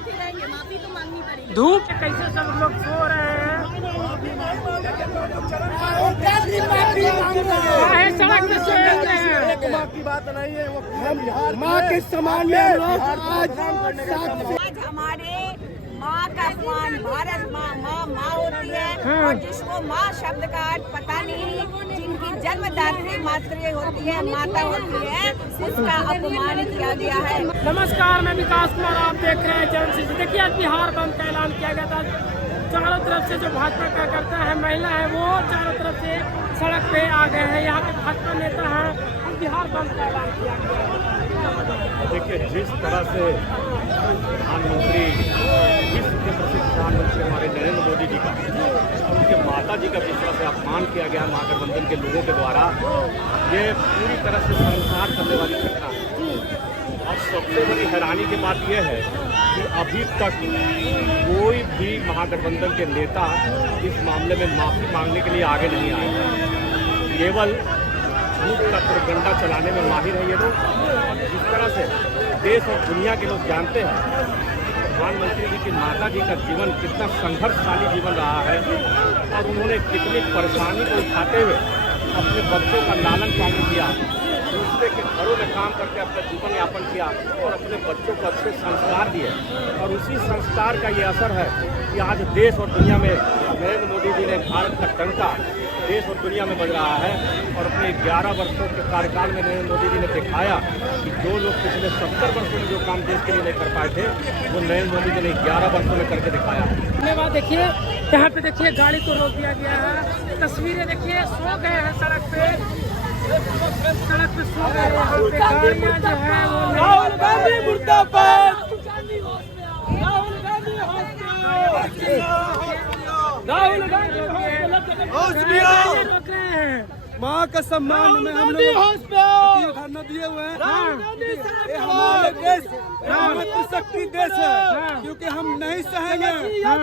बैठे रहेंगे, माफी तो मांगनी पड़ेगी। धूप कैसे सब लोग सो रहे हैं, सड़क पे सो रहे हैं। माँ की बात नहीं है, वो माँ के समान में हम लोग आज हमारे माँ का अपमान, भारत माँ माँ होती है और जिसको माँ शब्द का अर्थ पता नहीं, जिनकी जन्मदात्री मातृ होती है, माता होती है, उसका अपमान किया गया है। नमस्कार, मैं विकास कुमार, आप देख रहे हैं जनसी। देखिए आज बिहार बंद का ऐलान किया गया था। चारों तरफ से जो भाजपा का करता है, महिला है, वो चारों तरफ से सड़क पे आ गए हैं। यहाँ पे भाजपा नेता है, बिहार बंद का ऐलान किया गया। देखिए, जिस तरह से प्रधानमंत्री, विश्व के प्रसिद्ध प्रधानमंत्री हमारे नरेंद्र मोदी जी का और उनके माता जी का जिस तरह से अपमान किया गया महागठबंधन के लोगों के द्वारा, ये पूरी तरह से संसार करने वाली घटना है। और सबसे बड़ी हैरानी की बात यह है कि अभी तक कोई भी महागठबंधन के नेता इस मामले में माफी मांगने के लिए आगे नहीं आए। केवल झूठ का प्रोपेगेंडा चलाने में माहिर है ये लोग। जिस तरह से देश और दुनिया के लोग जानते हैं प्रधानमंत्री जी की माता जी का जीवन कितना संघर्षशाली जीवन रहा है और उन्होंने कितनी परेशानी को उठाते हुए अपने बच्चों का लालन पालन किया, दूसरे के घरों में काम करके अपना जीवन यापन किया और अपने बच्चों को अच्छे संस्कार दिए। और उसी संस्कार का ये असर है कि आज देश और दुनिया में नरेंद्र मोदी जी ने भारत का डंका देश और दुनिया में बज रहा है। और अपने 11 वर्षों के कार्यकाल में नरेंद्र मोदी जी ने दिखाया कि जो लोग पिछले 70 वर्षों में जो काम देश के लिए नहीं कर पाए थे, वो नरेंद्र मोदी जी ने 11 वर्षों में करके दिखाया। धन्यवाद। देखिए यहाँ पे देखिए गाड़ी को रोक दिया गया है। तस्वीरें देखिए, सो गए हैं सड़क पे सो गए। यहाँ पे गाड़ियाँ जो है वो राहुल गांधी मुर्दाबाद, राहुल गांधी रोक रहे हैं। माँ का सम्मान में हम लोग धरना दिए हुए हैं। ये हमारे देश शक्ति देश है, क्योंकि हम नहीं सहेंगे। माँ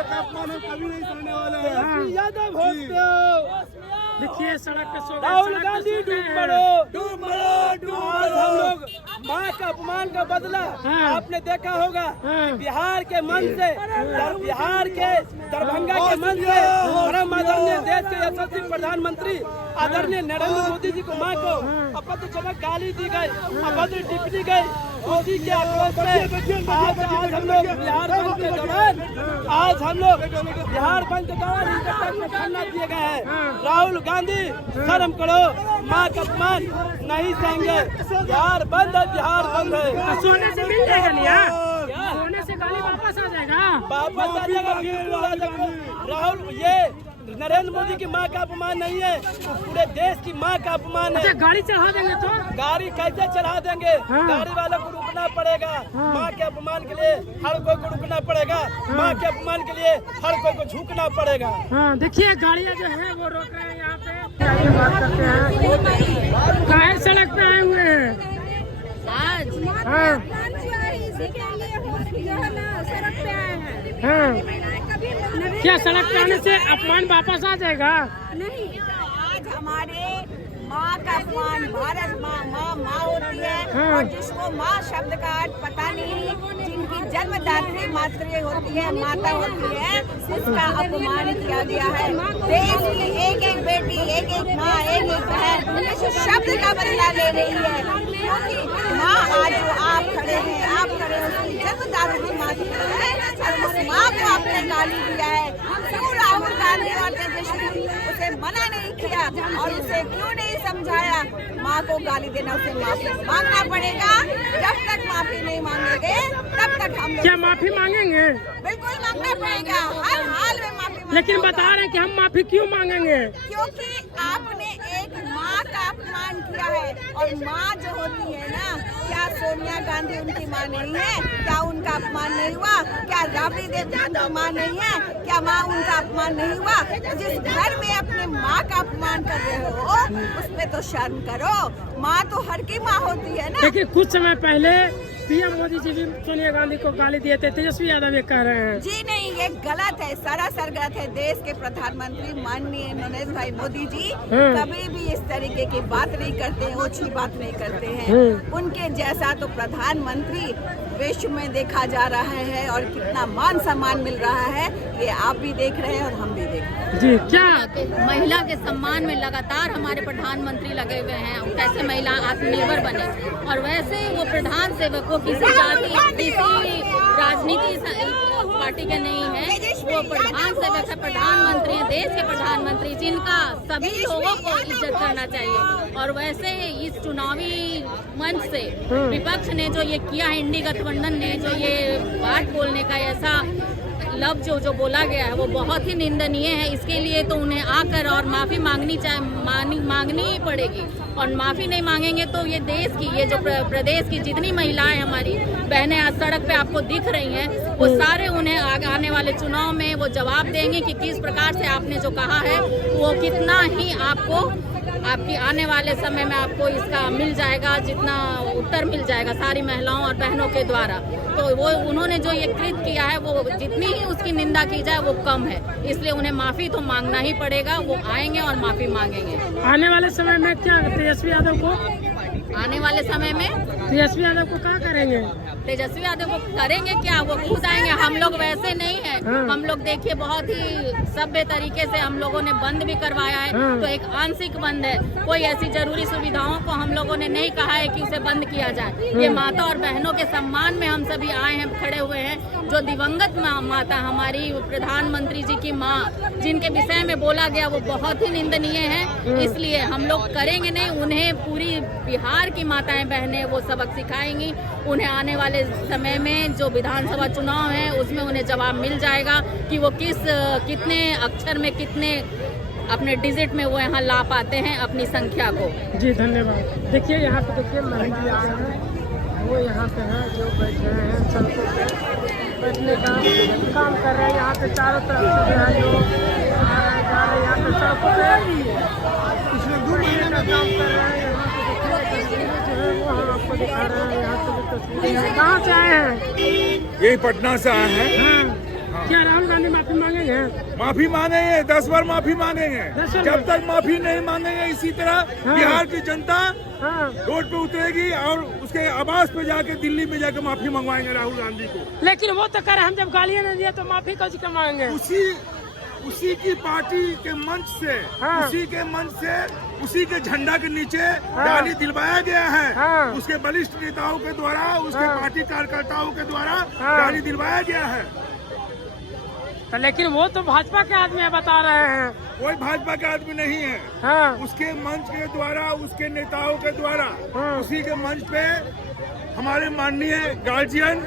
का अपमान हम कभी नहीं सहने वाले हैं। देखिए सड़क पे सो गए। राहुल गांधी डूब मरो, डूब मरो, डूब मरो। हम लोग माँ का अपमान का बदला आपने देखा होगा बिहार के मन से, बिहार के दरभंगा के मन से परम आदरणीय देश के यशस्वी प्रधानमंत्री आदरणीय नरेंद्र मोदी जी को माँ को अपमानजनक गाली दी गई, अभद्र टिप्पणी गई। मोदी के आक्रोश में आज हम लोग बिहार बंद के दौरान धरना दिए गए हैं। राहुल गांधी शर्म करो, माँ का अपमान नहीं सहेंगे। बिहार बंद है, बिहार बंद है। सोने से मिल जाएगा नहीं, सोने से गाड़ी वापस आ जाएगा, वापस आ जाएगा, बिल्कुल आ जाएगा। राहुल, ये नरेंद्र मोदी की माँ का अपमान नहीं है, पूरे देश की माँ का अपमान है। गाड़ी चढ़ा देंगे तो गाड़ी कैसे चढ़ा देंगे? गाड़ी वालों को रुकना पड़ेगा। माँ के अपमान के लिए हर कोई को रुकना पड़ेगा। माँ के अपमान के लिए हर कोई को झुकना पड़ेगा। हाँ, देखिए गाड़ियाँ जो है वो रोक रहे हैं यहाँ पे। बात करते हैं, काहे सड़क पे आए हुए हैं आज हाँ सड़क पे आए हैं। हाँ, क्या सड़क पे आने से अपमान वापस आ जाएगा? नहीं, आज हमारे माँ का अपमान, भारत माँ होती है और जिसको माँ शब्द का अर्थ पता नहीं, जिनकी जन्मदात्री मातृ होती है, माता होती है, उसका अपमान किया गया है। देश की एक एक बेटी, एक एक माँ, एक एक बहन इस शब्द का बदला ले रही है, क्योंकि माँ आज जो आप खड़े हैं, उसकी जन्मदात्री मातृ है और उस माँ को आपने गाली दिया है। क्यों राहुल गांधी और तेजस्वी उसे मना नहीं किया और उसे क्यों नहीं समझाया? माँ को गाली देना, उसे माफी मांगना पड़ेगा। जब तक माफी नहीं मांगेंगे तब तक हम लोग क्या माफी मांगेंगे? बिल्कुल मांगना पड़ेगा, हर हाल में माफी। लेकिन बता रहे हैं कि हम माफी क्यों मांगेंगे? क्योंकि आपने एक माँ का अपमान किया है और माँ जो होती है ना, क्या सोनिया गांधी उनकी माँ नहीं है? क्या उनका अपमान नहीं हुआ? क्या राबड़ी देवी उनकी माँ नहीं है? क्या माँ उनका अपमान नहीं हुआ? तो जिस घर में अपने माँ का अपमान कर रहे हो उसमें तो शर्म करो। माँ तो हर की माँ होती है ना। देखिए कुछ समय पहले पीएम मोदी जी भी सोनिया गांधी को गाली दिए थे, तेजस्वी यादव ये कह रहे हैं। जी नहीं, ये गलत है, सरासर गलत है। देश के प्रधानमंत्री माननीय नरेंद्र भाई मोदी जी कभी भी इस तरीके की बात नहीं करते हैं, ओछी बात नहीं करते हैं। उनके जैसा तो प्रधानमंत्री विश्व में देखा जा रहा है और कितना मान सम्मान मिल रहा है, ये आप भी देख रहे हैं और हम भी देख रहे हैं। जी, क्या महिला के सम्मान में लगातार हमारे प्रधानमंत्री लगे हुए हैं, कैसे महिला आत्मनिर्भर बने। और वैसे वो प्रधान सेवक को किसी जाति किसी राजनीति पार्टी के नहीं है, वो प्रधान सेवक है, प्रधानमंत्री है, देश के प्रधानमंत्री, जिनका सभी लोगों को इज्जत करना चाहिए। और वैसे इस चुनावी मंच से विपक्ष ने जो ये किया है, इंडी गठबंधन ने जो ये बात बोलने का ऐसा लफ्ज जो बोला गया है वो बहुत ही निंदनीय है। इसके लिए तो उन्हें आकर और माफी मांगनी ही पड़ेगी। और माफी नहीं मांगेंगे तो ये देश की, ये जो प्रदेश की जितनी महिलाएं हमारी बहनें आज सड़क पे आपको दिख रही हैं, वो सारे उन्हें आने वाले चुनाव में वो जवाब देंगे कि किस प्रकार से आपने जो कहा है वो कितना ही आपकी आने वाले समय में आपको इसका मिल जाएगा, जितना उत्तर मिल जाएगा सारी महिलाओं और बहनों के द्वारा। तो वो उन्होंने जो ये कृत्य किया है वो जितनी ही उसकी निंदा की जाए वो कम है, इसलिए उन्हें माफी तो मांगना ही पड़ेगा। वो आएंगे और माफी मांगेंगे। आने वाले समय में क्या तेजस्वी यादव को आने वाले समय में तेजस्वी यादव को क्या करेंगे? तेजस्वी यादव को करेंगे क्या, वो खुद आएंगे। हम लोग वैसे नहीं है, हम लोग देखिए बहुत ही सभ्य तरीके से हम लोगों ने बंद भी करवाया है। तो एक आंशिक बंद है, कोई ऐसी जरूरी सुविधाओं को हम लोगों ने नहीं कहा है कि उसे बंद किया जाए। ये माता और बहनों के सम्मान में हम सभी आए हैं, खड़े हुए हैं। जो दिवंगत माता हमारी प्रधानमंत्री जी की माँ, जिनके विषय में बोला गया वो बहुत ही निंदनीय है, इसलिए हम लोग करेंगे नहीं। उन्हें पूरी बिहार की माताएं बहनें वो सबक सिखाएंगी। उन्हें आने वाले समय में जो विधानसभा चुनाव है उसमें उन्हें जवाब मिल जाएगा कि वो कितने अक्षर में, कितने अपने डिजिट में वो यहाँ ला पाते हैं अपनी संख्या को। जी धन्यवाद। देखिए यहाँ पे देखिए महिला आए हैं, वो यहाँ पे हैं जो बैठे हैं सड़कों पे, बैठने का काम कर रहे हैं। यहाँ पे चारों तरफ से जो है लोग आ रहे हैं, जा रहे हैं। यहाँ पे सड़कों पे पिछले 2 महीने का काम कर रहे हैं। यहाँ पे देखिए तस्वीरें जो है वो हम आपको दिखा रहे हैं। यहाँ पे जो तस्वीरें हैं, कहाँ से आए हैं? यही पटना से आए हैं। क्या राहुल गांधी माफी मांगेंगे? माफी मांगेंगे, 10 बार माफी मांगेंगे। जब तक माफी नहीं मांगेंगे इसी तरह बिहार की जनता रोड पे उतरेगी और उसके आवास पे जाके दिल्ली में जाके माफी मंगवाएंगे राहुल गांधी को। लेकिन वो तो कह रहे हम जब गालियां नहीं दिया तो माफी कैसे क्यों मांगेंगे? उसी की पार्टी के मंच से, उसी के मंच से, उसी के झंडा के नीचे गाली दिलवाया गया है। उसके वरिष्ठ नेताओं के द्वारा, उसके पार्टी कार्यकर्ताओं के द्वारा गाली दिलवाया गया है। तो लेकिन वो तो भाजपा के आदमी बता रहे हैं। कोई भाजपा के आदमी नहीं है। उसके मंच के द्वारा, उसके नेताओं के द्वारा, उसी के मंच पे हमारे माननीय गार्जियन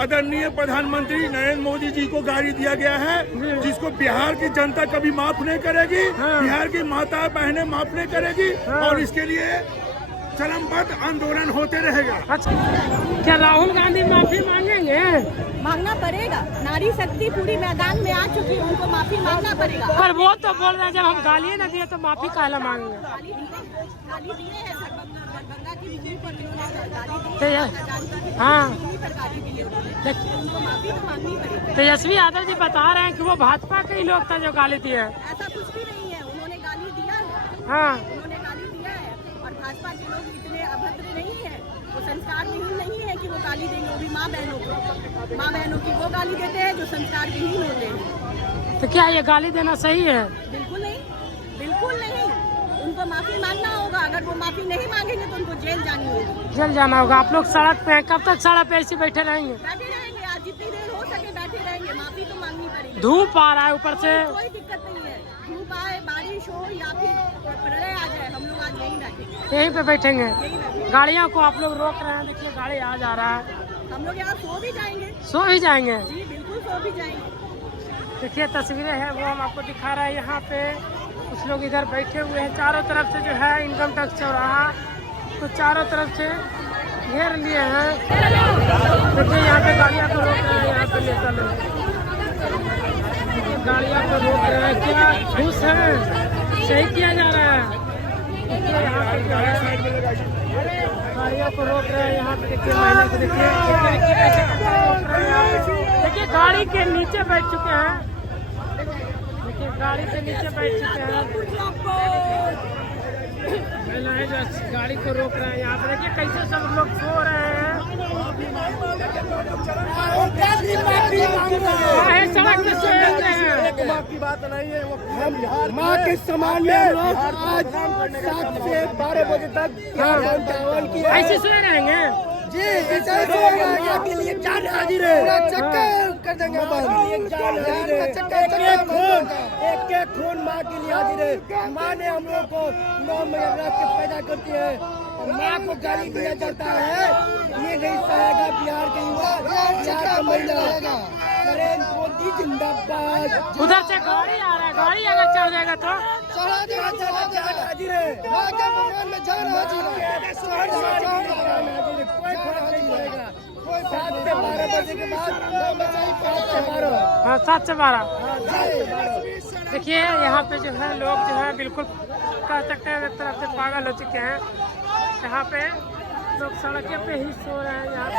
आदरणीय प्रधानमंत्री नरेंद्र मोदी जी को गाली दिया गया है, जिसको बिहार की जनता कभी माफ नहीं करेगी, बिहार की माता बहनें माफ नहीं करेगी और इसके लिए चरमबद्ध आंदोलन होते रहेगा। अच्छा, क्या राहुल गांधी माफी मांगेंगे? मांगना पड़ेगा। नारी शक्ति पूरी मैदान में आ चुकी है, उनको माफी मांगना पड़ेगा। पर वो तो बोल रहे हैं जब हम गालियां न दिए तो माफी काहे मांगेंगे? गाली दिए हैं दरभंगा की भूमि पर, उनको माफी तो मांगनी पड़ेगी। तेजस्वी यादव जी बता रहे हैं कि वो भाजपा के ही लोग थे जो गाली दिए। ऐसा कुछ भी नहीं है, उन्होंने गाली दिया है। उन्होंने गाली दिया है और भाजपा के लोग इतने अभद्र नहीं है, वो संस्कार विहीन नहीं है कि वो गाली देंगे। वो भी माँ बहनों की वो गाली देते हैं जो संस्कार विहीन होते हैं। तो क्या ये गाली देना सही है? बिल्कुल नहीं, बिल्कुल नहीं। उनको माफी मांगना होगा। अगर वो माफी नहीं मांगेंगे तो उनको जेल जानी होगी। जेल जाना होगा। आप लोग सड़क पे हैं, कब तक सड़क पे ऐसे बैठे रहेंगे? बैठे रहेंगे, आज जितनी देर हो सके बैठे रहेंगे। माफी तो मांगनी पड़ेगी। धूप आ रहा है ऊपर से, कोई दिक्कत नहीं है। धूप आए, बारिश हो या फिर प्रलय आ जाए, हम लोग आज यहीं बैठेंगे, यहीं पे बैठेंगे। यहीं बैठेंगे। गाड़ियों को आप लोग रोक रहे हैं, देखिए गाड़ी आ जा रहा है। हम लोग यहाँ सो भी जाएंगे। सो ही जाएंगे? जी बिल्कुल सो भी जाएंगे। देखिए तस्वीरें हैं वो हम आपको दिखा रहे हैं। यहाँ पे कुछ लोग इधर बैठे हुए हैं, चारों तरफ से जो है इनकम टैक्स चौराहा तो चारों तरफ से घेर लिए हैं। देखिए यहाँ पे गाड़ियाँ को रोक रहे हैं, यहाँ पे नेता लोग गाड़ियाँ को रोक रहे हैं। क्या घूस है? सही किया जा रहा है। देखिए यहाँ पे जो है गाड़ियों को रोक रहे हैं। यहाँ पे देखिए महिला को देखिए कैसे रोक रहे हैं। देखिए गाड़ी के नीचे बैठ चुके हैं। देखिए गाड़ी के नीचे बैठ चुके हैं महिलाएं जो गाड़ी को रोक रहे हैं। यहाँ पे देखिए कैसे सब लोग सो रहे हैं। सड़क पे सो रहे हैं। माँ की बात नहीं है, वो माँ के समान में आज 7 से 12 बजे तक ऐसे सोए रहेंगे जी। के लिए जान हाजिर है, चक्कर कर देंगे। एक खून माँ के लिए हाजिर है। माँ ने हम लोग को 9 महीने रख के पैदा करती है और माँ को गाली दिया जाता है। ये नहीं सहेगा बिहार के युवा, बिहार का महिला। नरेंद्र मोदी जिंदाबाद। उधर से गाड़ी आ रहा है, गाड़ी अगर चल जाएगा तो हाजिर है। कोई फर्क नहीं पड़ेगा। 7 से 12 बजे के बाद 7 से 12। हाँ 7 से 12। देखिए यहाँ पे जो है लोग जो है बिल्कुल कह सकते हैं एक तरफ से पागल हो चुके हैं। यहाँ पे लोग सड़क पे ही सो रहे हैं। यहाँ पे